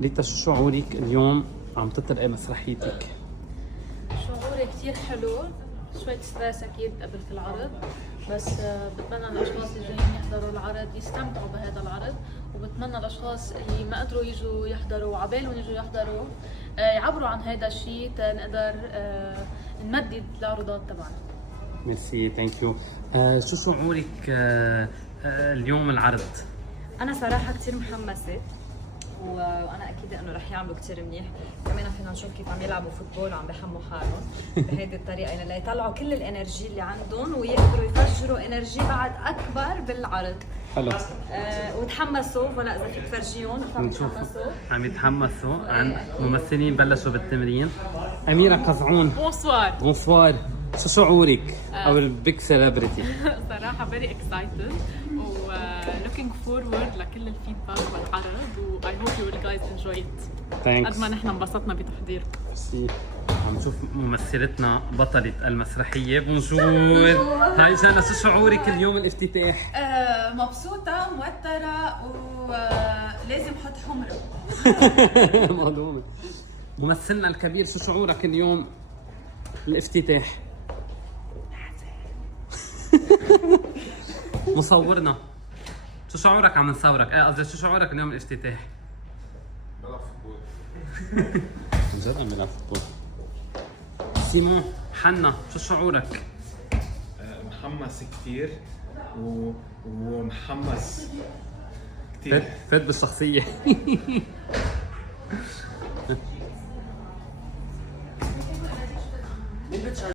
ريتا شو شعورك اليوم عم تطلقي مسرحيتك؟ شعوري كتير حلو. شوية ستريس أكيد قبل في العرض، بس بتمنى الأشخاص اللي جايين يحضروا العرض يستمتعوا بهذا العرض، وبتمنى الأشخاص اللي ما قدروا يجوا يحضروا وعبالهم يجوا يحضروا يعبروا عن هذا الشيء تنقدر نمدد العروضات تبعنا. ميرسي، ثانك يو. شو شعورك اليوم العرض؟ أنا صراحة كتير محمسة، وأنا أكيد إنه رح يعملوا كتير منيح. كمان فينا نشوف كيف عم يلعبوا فوتبول وعم بيحموا حالهم بهيدي الطريقة، يعني ليطلعوا كل الإنرجي اللي عندهم ويقدروا يفجروا إنرجي بعد أكبر بالعرض. حلو. وتحمسوا، ولا إذا فيك تفرجيهم عم يتحمسوا. عم يتحمسوا عن ممثلين بلشوا بالتمرين. أميرة قزعون، بونسوار. بونسوار. شو شعورك؟ أو البيج سيلبرتي؟ صراحة very excited و looking forward لكل الفيدباك والعرض و I hope you will guys enjoy it. ثانكس. قد ما نحن انبسطنا بتحضيره. ميرسي. عم نشوف ممثلتنا بطلة المسرحية. بونجور. هاي جانا، شو شعورك اليوم الافتتاح؟ مبسوطة موترة ولازم احط حمرة. مهضومة. ممثلنا الكبير، شو شعورك اليوم الافتتاح؟ مصورنا، شو شعورك عم نصورك؟ قصدي شو شعورك اليوم الافتتاح؟ بلعب فوتبول. عن جد عم بلعب فوتبول. سيمون، حنا، شو شعورك؟ محمس كتير ومحمس كتير. فات بالشخصية.